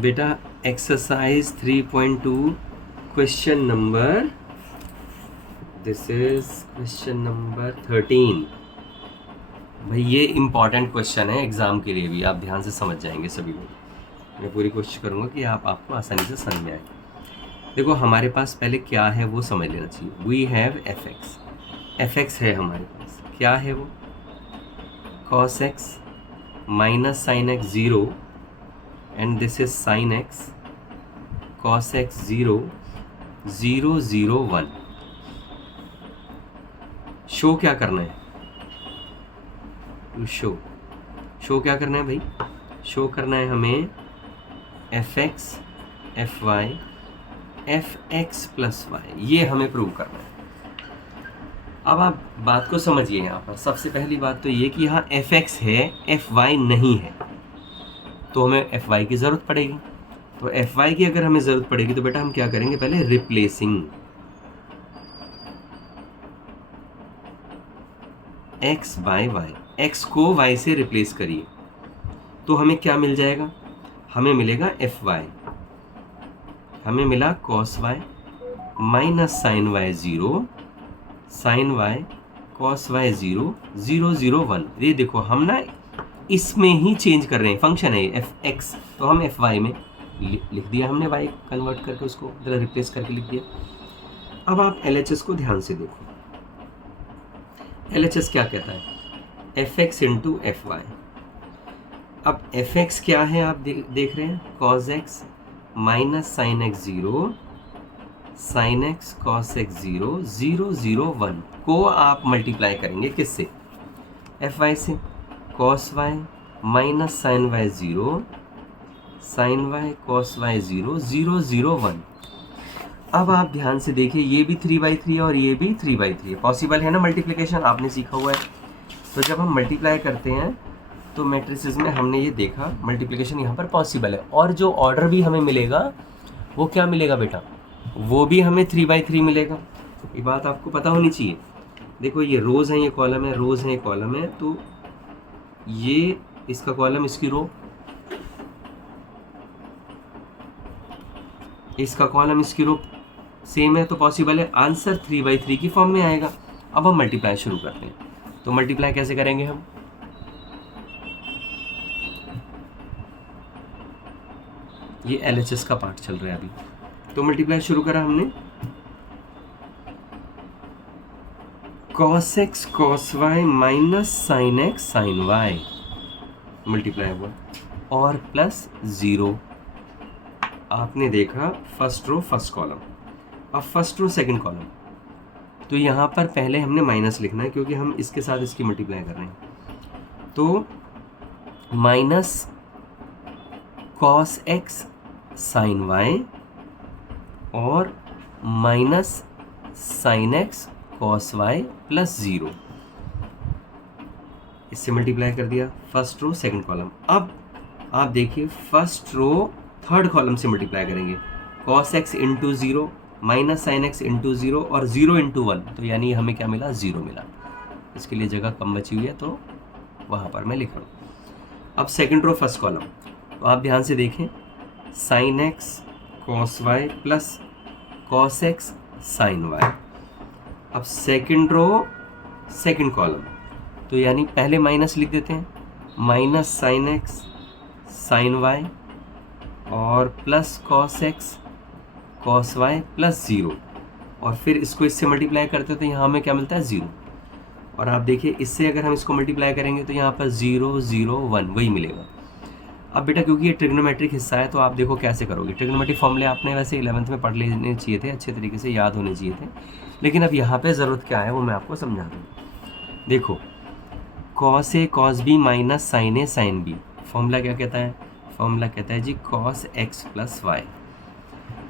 बेटा exercise 3.2 question number this is question number 13। भाई ये इम्पॉर्टेंट क्वेश्चन है एग्ज़ाम के लिए भी, आप ध्यान से समझ जाएंगे सभी लोग। मैं पूरी कोशिश करूँगा कि आपको आसानी से समझ में आए। देखो हमारे पास पहले क्या है वो समझ लेना चाहिए। वी हैव एफ एक्स है हमारे पास। क्या है वो? Cos X minus sine X 0 and this is sine x cos x 0 0 0 1। Show क्या करना है? शो क्या करना है भाई? शो करना है हमें F X F Y F X plus Y, ये हमें प्रूव करना है। अब आप बात को समझिए। यहाँ पर सबसे पहली बात तो ये कि यहाँ एफ एक्स है, एफ वाई नहीं है, तो हमें एफ वाई की ज़रूरत पड़ेगी। तो एफ वाई की अगर हमें ज़रूरत पड़ेगी तो बेटा हम क्या करेंगे? पहले replacing X by Y, X को वाई से रिप्लेस करिए तो हमें क्या मिल जाएगा? हमें मिलेगा एफ वाई, हमें मिला cos Y minus sine Y 0 sine Y cos Y 0 0 0 1। ये देखो हम ना इसमें ही चेंज कर रहे हैं, फंक्शन है एफ एक्स, तो हम एफ वाई में लिख दिया हमने, वाई कन्वर्ट करके उसको जरा रिप्लेस करके लिख दिया। अब आप एल एच एस को ध्यान से देखो। एल एच एस क्या कहता है? F X into F Y. अब एफ एक्स क्या है आप देख रहे हैं? Cos X minus sine X 0 sine x cos X 0 0 0 1 को आप मल्टीप्लाई करेंगे किससे? एफ वाई से। Cos Y minus sine Y 0 sine Y cos Y 0 0 0 1। अब आप ध्यान से देखिए, ये भी 3/3 है और ये भी 3/3 है। पॉसिबल है ना मल्टीप्लिकेशन, आपने सीखा हुआ है। तो जब हम मल्टीप्लाई करते हैं तो मैट्रिसेस में हमने ये देखा मल्टीप्लिकेशन यहाँ पर पॉसिबल है। और जो ऑर्डर भी हमें मिलेगा वो क्या मिलेगा बेटा? वो भी हमें 3/3 मिलेगा। ये बात आपको पता होनी चाहिए। देखो ये रोज़ है, ये कॉलम है, रोज़ है, ये कॉलम है, तो ये इसका कॉलम, इसकी रो, इसका कॉलम, इसकी रो सेम है, तो पॉसिबल है आंसर 3/3 की फॉर्म में आएगा। अब हम मल्टीप्लाई शुरू करते हैं। तो मल्टीप्लाई कैसे करेंगे हम? ये LHS का पार्ट चल रहा है अभी। तो मल्टीप्लाई शुरू करा हमने, cos x cos y minus sine x sine y multiply हुआ और प्लस 0। आपने देखा फर्स्ट रो फर्स्ट कॉलम, अब फर्स्ट रो सेकंड कॉलम, तो यहाँ पर पहले हमने माइनस लिखना है क्योंकि हम इसके साथ इसकी मल्टीप्लाई कर रहे हैं। तो minus cos x sine Y और minus sine x cos Y plus 0, इससे मल्टीप्लाई कर दिया फर्स्ट रो सेकंड कॉलम। अब आप देखिए फर्स्ट रो थर्ड कॉलम से मल्टीप्लाई करेंगे, cos x into 0 minus sine x into 0 और 0 इंटू 1, तो यानी हमें क्या मिला? 0 मिला। इसके लिए जगह कम बची हुई है तो वहाँ पर मैं लिख रहा हूँ। अब सेकंड रो फर्स्ट कॉलम, तो आप ध्यान से देखें, sine x cos Y plus cos x sine y. अब सेकंड रो सेकंड कॉलम, तो यानी पहले माइनस लिख देते हैं, minus sine x sine Y और plus cos x cos Y plus 0, और फिर इसको इससे मल्टीप्लाई करते हो तो यहाँ हमें क्या मिलता है? 0। और आप देखिए इससे अगर हम इसको मल्टीप्लाई करेंगे तो यहाँ पर 0 0 1 वही मिलेगा। अब बेटा क्योंकि ये ट्रिग्नोमेट्रिक हिस्सा है तो आप देखो कैसे करोगे। ट्रिग्नोमेट्रिक फॉर्मूले आपने वैसे 11th में पढ़ लेने चाहिए थे, अच्छे तरीके से याद होने चाहिए थे, लेकिन अब यहाँ पे ज़रूरत क्या है वो मैं आपको समझा दूँ। देखो cos A cos B minus sign A sine B, formula क्या कहता है? फॉर्मूला कहता है जी कॉस एक्स प्लस वाई।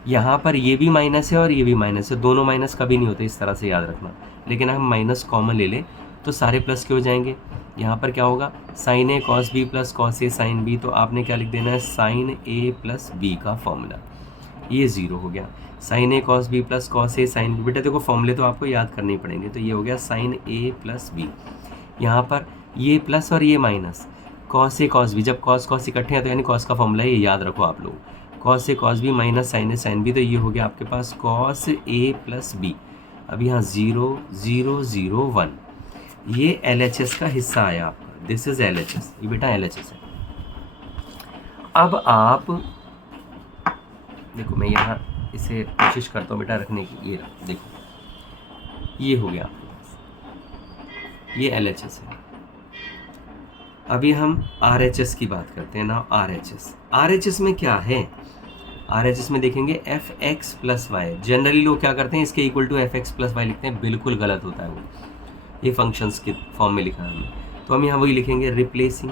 यहाँ पर ये भी माइनस है और ये भी माइनस है, दोनों माइनस कभी नहीं होते, इस तरह से याद रखना। लेकिन हम माइनस कॉमन ले लें तो सारे प्लस के हो जाएंगे। यहाँ पर क्या होगा? Sign A cos B plus cos A sine B, तो आपने क्या लिख देना है? साइन ए प्लस बी का फॉर्मूला, ये 0 हो गया। Sign A cos B plus cos A sine B, बेटा देखो फॉर्मूले तो आपको याद करने पड़ेंगे, तो ये हो गया साइन ए प्लस बी। यहाँ पर ये प्लस और ये minus, cos A cos B, जब कॉस कॉस इकट्ठे हैं तो यानी कॉस का फॉर्मूला है, ये याद रखो आप लोग, cos A cos B minus sign A sine B, तो ये हो गया आपके पास कॉस ए प्लस बी। अब यहाँ 0 0 0 1, ये LHS का हिस्सा आया आपका, दिस इज LHS, ये बेटा LHS है। अब आप देखो, मैं यहाँ इसे कोशिश करता हूँ बेटा रखने की, ये रहा, देखो ये हो गया आपके पास, ये LHS है। अभी हम RHS की बात करते हैं ना। RHS में क्या है, RHS में देखेंगे fx प्लस वाई, जनरली लोग क्या करते हैं इसके equal to fx plus Y लिखते हैं, बिल्कुल गलत होता है वो, ये फंक्शंस के फॉर्म में लिखा है हमने, तो हम यहाँ वही लिखेंगे, replacing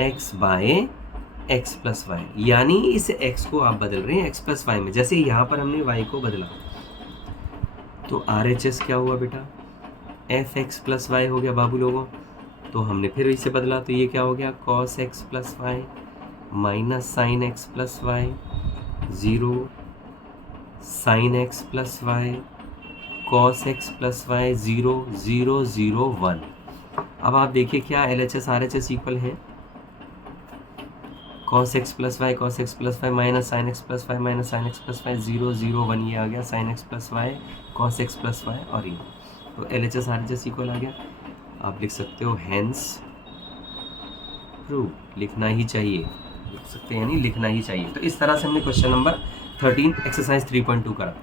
x by x plus Y, यानी इस x को आप बदल रहे हैं x प्लस वाई में, जैसे यहाँ पर हमने y को बदला, तो RHS क्या हुआ बेटा, fx प्लस वाई हो गया बाबू लोगों, तो हमने फिर इसे बदला, तो ये क्या हो गया, cos x plus Y minus sine X plus Y, 0 sine X plus Y, cos X plus Y, 0 0 0 1। अब आप देखिए क्या LHS RHS इक्वल है, cos x plus Y minus sine X plus Y minus sine X plus Y, 0 0 1, ये आ गया sine X plus Y cos X plus Y, और ये तो LHS RHS इक्वल आ गया। आप लिख सकते हो हेंस प्रूव, लिखना ही चाहिए, लिख सकते हैं यानी लिखना ही चाहिए। तो इस तरह से हमने क्वेश्चन नंबर 13 एक्सरसाइज 3.2 करा।